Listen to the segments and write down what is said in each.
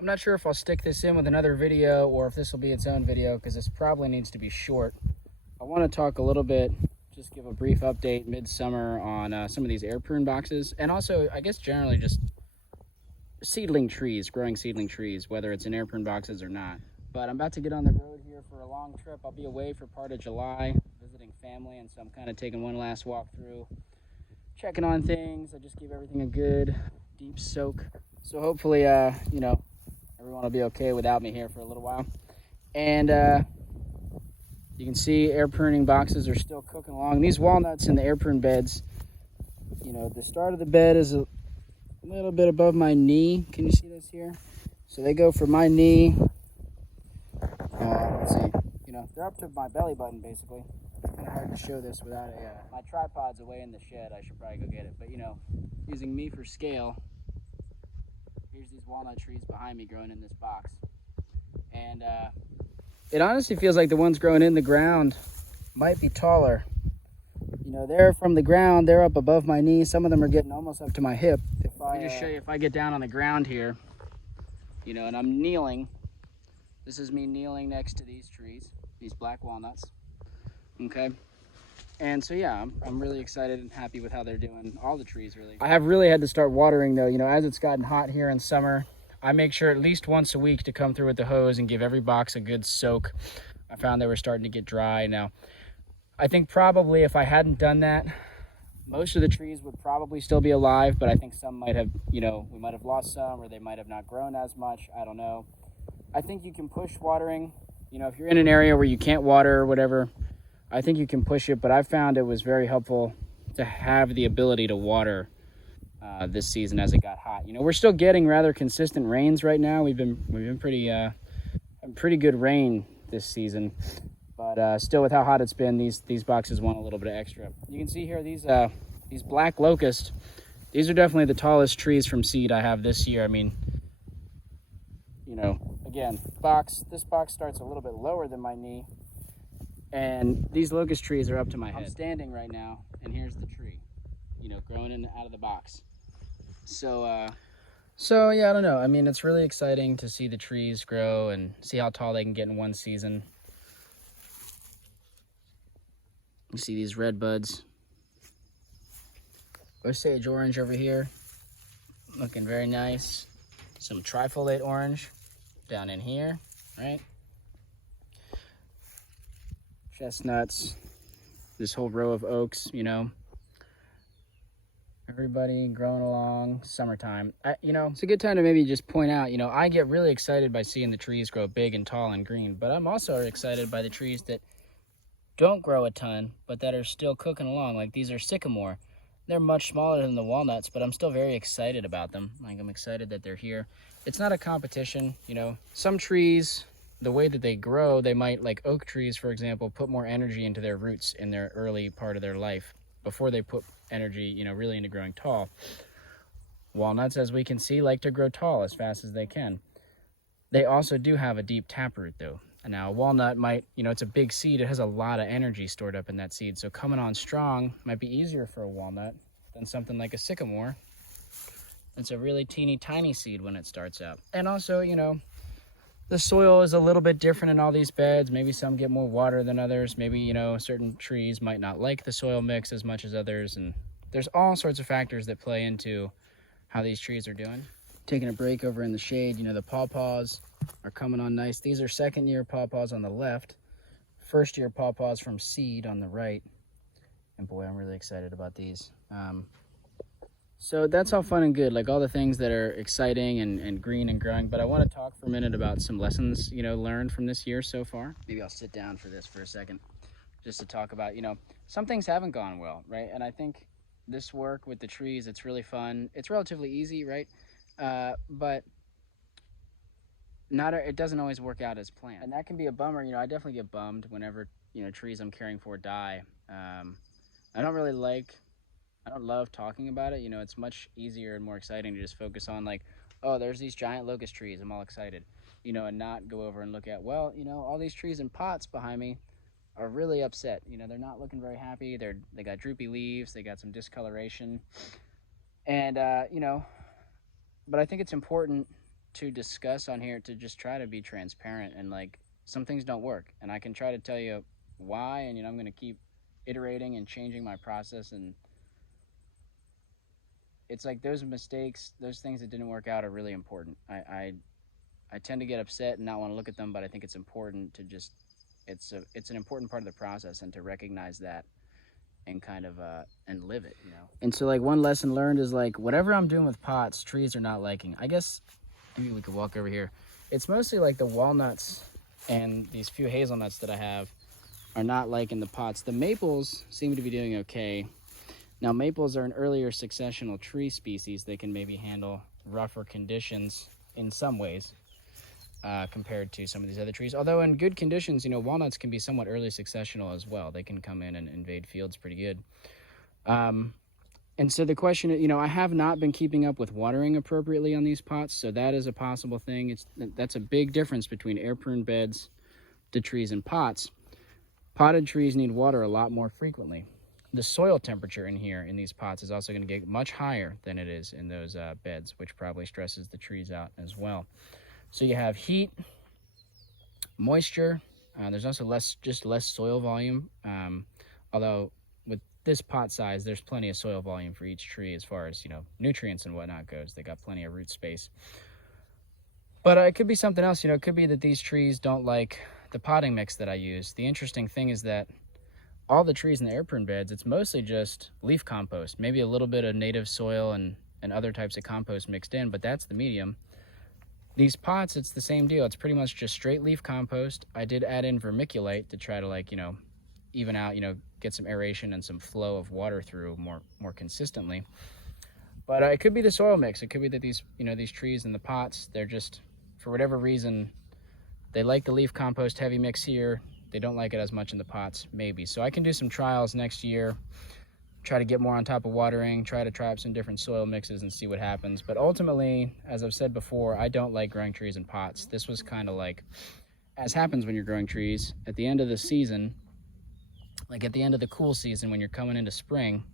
I'm not sure if I'll stick this in with another video or if this will be its own video, because this probably needs to be short. I want to talk a little bit, just give a brief update midsummer on some of these air prune boxes, and also I guess generally just seedling trees, growing seedling trees, whether it's in air prune boxes or not. But I'm about to get on the road here for a long trip. I'll be away for part of July visiting family, and so I'm kind of taking one last walk through, checking on things. I just give everything a good deep soak, so hopefully you know, everyone will be okay without me here for a little while. And you can see air pruning boxes are still cooking along. These walnuts in the air prune beds, you know, the start of the bed is a little bit above my knee. Can you see this here? So they go from my knee, let's see, you know, they're up to my belly button basically. It's kind of hard to show this without my tripod's away in the shed. I should probably go get it. But you know, using me for scale, here's these walnut trees behind me growing in this box. And it honestly feels like the ones growing in the ground might be taller. You know, they're from the ground, they're up above my knee. Some of them are getting almost up to my hip. Let me just show you, if I get down on the ground here, you know, and I'm kneeling. This is me kneeling next to these trees, these black walnuts. Okay. And so yeah, I'm really excited and happy with how they're doing, all the trees really. I have really had to start watering though, you know, as it's gotten hot here in summer. I make sure at least once a week to come through with the hose and give every box a good soak. I found they were starting to get dry. Now, I think probably if I hadn't done that, most of the trees would probably still be alive, but I think some might have, you know, we might have lost some, or they might have not grown as much. I don't know. I think you can push watering. You know, if you're in an area where you can't water or whatever, I think you can push it, but I found it was very helpful to have the ability to water this season as it got hot. You know, we're still getting rather consistent rains right now. We've been pretty good rain this season, but still with how hot it's been, these boxes want a little bit of extra. You can see here these black locust. These are definitely the tallest trees from seed I have this year. I mean, you know, again, this box starts a little bit lower than my knee, and these locust trees are up to my head. I'm standing right now, and here's the tree, you know, growing in out of the box. So yeah, I don't know. I mean, it's really exciting to see the trees grow and see how tall they can get in one season. You see these red buds. Osage orange over here, looking very nice. Some trifoliate orange down in here, right? Chestnuts, this whole row of oaks, you know. Everybody growing along, summertime. You know, it's a good time to maybe just point out, you know, I get really excited by seeing the trees grow big and tall and green, but I'm also excited by the trees that don't grow a ton, but that are still cooking along. Like these are sycamore. They're much smaller than the walnuts, but I'm still very excited about them. Like, I'm excited that they're here. It's not a competition, you know. Some trees, the way that they grow, they might, like oak trees, for example, put more energy into their roots in their early part of their life before they put energy, you know, really into growing tall. Walnuts, as we can see, like to grow tall as fast as they can. They also do have a deep taproot though. And now a walnut might, you know, it's a big seed. It has a lot of energy stored up in that seed. So coming on strong might be easier for a walnut than something like a sycamore. It's a really teeny tiny seed when it starts out. And also, you know, the soil is a little bit different in all these beds. Maybe some get more water than others. Maybe, you know, certain trees might not like the soil mix as much as others. And there's all sorts of factors that play into how these trees are doing. Taking a break over in the shade, you know, the pawpaws are coming on nice. These are second-year pawpaws on the left, first-year pawpaws from seed on the right. And boy, I'm really excited about these. So that's all fun and good, like all the things that are exciting and green and growing. But I want to talk for a minute about some lessons, you know, learned from this year so far. Maybe I'll sit down for this for a second, just to talk about, you know, some things haven't gone well, right? And I think this work with the trees, it's really fun. It's relatively easy, right? But it doesn't always work out as planned, and that can be a bummer. You know, I definitely get bummed whenever, you know, trees I'm caring for die. I don't love talking about it. You know, it's much easier and more exciting to just focus on, like, oh, there's these giant locust trees, I'm all excited, you know, and not go over and look at, well, you know, all these trees in pots behind me are really upset. You know, they're not looking very happy. They got droopy leaves, they got some discoloration, and you know, but I think it's important to discuss on here to just try to be transparent, and like some things don't work, and I can try to tell you why, and I'm going to keep iterating and changing my process. And it's like those mistakes, those things that didn't work out are really important. I tend to get upset and not want to look at them, but I think it's important to just it's an important part of the process, and to recognize that and kind of and live it, And so like one lesson learned is like whatever I'm doing with pots, trees are not liking. I guess maybe we could walk over here. It's mostly like the walnuts and these few hazelnuts that I have are not liking the pots. The maples seem to be doing okay. Now maples are an earlier successional tree species. They can maybe handle rougher conditions in some ways. Compared to some of these other trees. Although in good conditions, walnuts can be somewhat early successional as well. They can come in and invade fields pretty good. And so the question, I have not been keeping up with watering appropriately on these pots, so that is a possible thing. That's a big difference between air-pruned beds to trees and pots. Potted trees need water a lot more frequently. The soil temperature in here in these pots is also going to get much higher than it is in those beds, which probably stresses the trees out as well. So you have heat, moisture. There's also less soil volume. Although with this pot size, there's plenty of soil volume for each tree as far as nutrients and whatnot goes. They got plenty of root space. But it could be something else. It could be that these trees don't like the potting mix that I use. The interesting thing is that all the trees in the air-pruned beds, it's mostly just leaf compost, maybe a little bit of native soil and other types of compost mixed in, but that's the medium. These pots, it's the same deal. It's pretty much just straight leaf compost. I did add in vermiculite to try to even out, get some aeration and some flow of water through more consistently. But it could be the soil mix. It could be that these trees in the pots, they're just, for whatever reason, they like the leaf compost heavy mix here. They don't like it as much in the pots, maybe. So I can do some trials next year, try to get more on top of watering, try out some different soil mixes and see what happens. But ultimately, as I've said before, I don't like growing trees in pots. This was kind of like, as happens when you're growing trees, at the end of the season, like at the end of the cool season when you're coming into spring,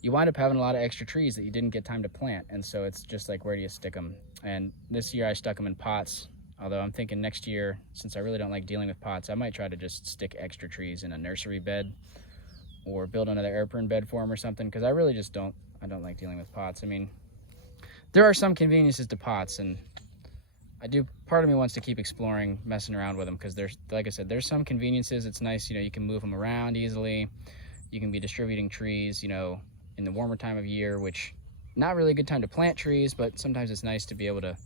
you wind up having a lot of extra trees that you didn't get time to plant. And so it's just like, where do you stick them? And this year I stuck them in pots. Although I'm thinking next year, since I really don't like dealing with pots, I might try to just stick extra trees in a nursery bed or build another air-pruned bed for them or something, because I really just don't like dealing with pots. I mean, there are some conveniences to pots, and part of me wants to keep exploring, messing around with them, because there's, like I said, there's some conveniences. It's nice, you can move them around easily. You can be distributing trees, in the warmer time of year, which not really a good time to plant trees, but sometimes it's nice to be able to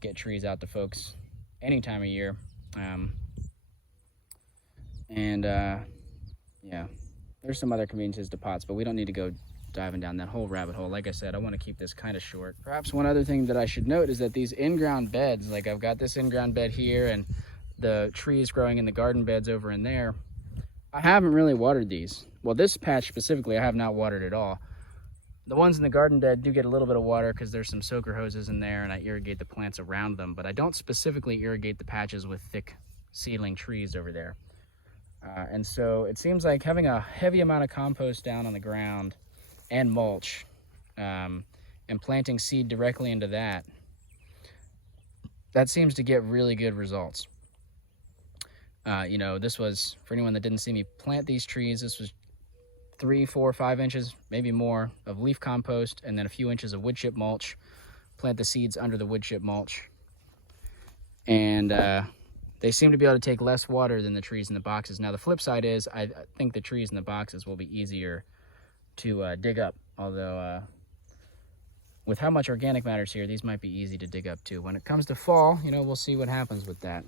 get trees out to folks any time of year. Yeah, there's some other conveniences to pots, but we don't need to go diving down that whole rabbit hole. Like I said, I want to keep this kind of short. Perhaps one other thing that I should note is that these in-ground beds, like I've got this in-ground bed here and the trees growing in the garden beds over in there, I haven't really watered these. Well, this patch specifically, I have not watered at all. The ones in the garden bed do get a little bit of water because there's some soaker hoses in there, and I irrigate the plants around them, but I don't specifically irrigate the patches with thick seedling trees over there. And so it seems like having a heavy amount of compost down on the ground and mulch, and planting seed directly into that seems to get really good results. This was, for anyone that didn't see me plant these trees, this was 3, 4, 5 inches, maybe more, of leaf compost, and then a few inches of wood chip mulch. Plant the seeds under the wood chip mulch. And they seem to be able to take less water than the trees in the boxes. Now, the flip side is I think the trees in the boxes will be easier to dig up, although with how much organic matter is here, these might be easy to dig up too. When it comes to fall, we'll see what happens with that.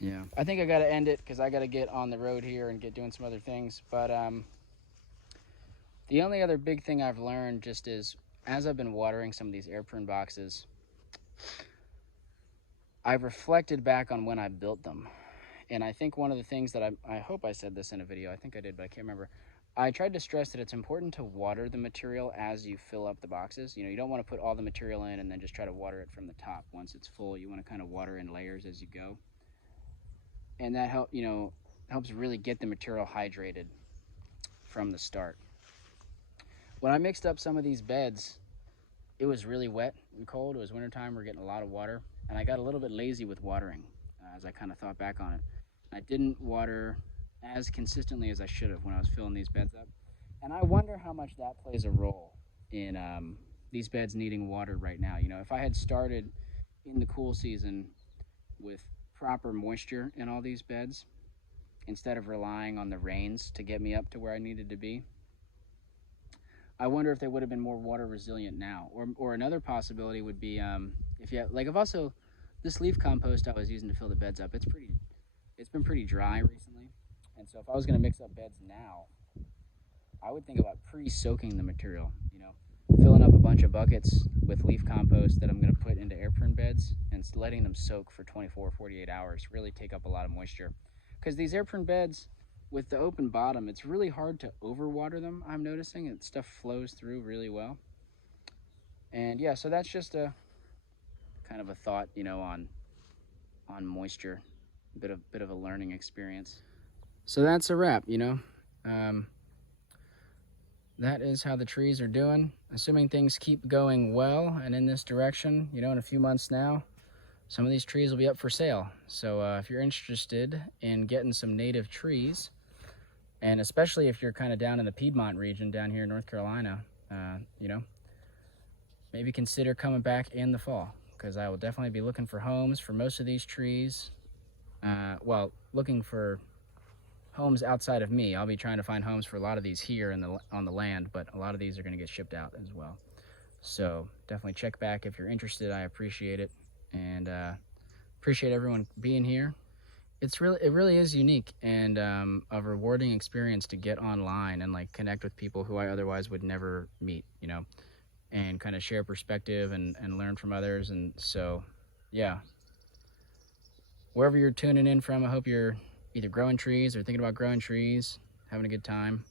Yeah, I think I got to end it because I got to get on the road here and get doing some other things. But the only other big thing I've learned just is, as I've been watering some of these air prune boxes, I've reflected back on when I built them. And I think one of the things that I hope I said this in a video, I think I did, but I can't remember. I tried to stress that it's important to water the material as you fill up the boxes. You don't want to put all the material in and then just try to water it from the top. Once it's full, you want to kind of water in layers as you go. And that helps really get the material hydrated from the start. When I mixed up some of these beds, it was really wet and cold. It was wintertime, we're getting a lot of water, and I got a little bit lazy with watering as I kind of thought back on it. I didn't water as consistently as I should have when I was filling these beds up. And I wonder how much that plays a role in these beds needing water right now. You know, if I had started in the cool season with proper moisture in all these beds, instead of relying on the rains to get me up to where I needed to be, I wonder if they would have been more water resilient now. Or another possibility would be if also this leaf compost I was using to fill the beds up, it's been pretty dry recently. And so if I was going to mix up beds now, I would think about pre-soaking the material, you know, filling up a bunch of buckets with leaf compost that I'm going to put into air prune beds and letting them soak for 24 48 hours, really take up a lot of moisture. Because these air prune beds with the open bottom, it's really hard to overwater them. I'm noticing that stuff flows through really well. And yeah, so that's just a kind of a thought, you know, on moisture, bit of a learning experience. So that's a wrap, you know. That is how the trees are doing. Assuming things keep going well and in this direction, you know, in a few months now, some of these trees will be up for sale. So if you're interested in getting some native trees, and especially if you're kind of down in the Piedmont region down here in North Carolina, you know, maybe consider coming back in the fall, because I will definitely be looking for homes for most of these trees. Well, looking for homes outside of me. I'll be trying to find homes for a lot of these here on the land, but a lot of these are going to get shipped out as well. So definitely check back if you're interested. I appreciate it, and appreciate everyone being here. It really is unique and a rewarding experience to get online and like connect with people who I otherwise would never meet, you know, and kind of share perspective and learn from others. And so, yeah, wherever you're tuning in from, I hope you're either growing trees or thinking about growing trees, having a good time.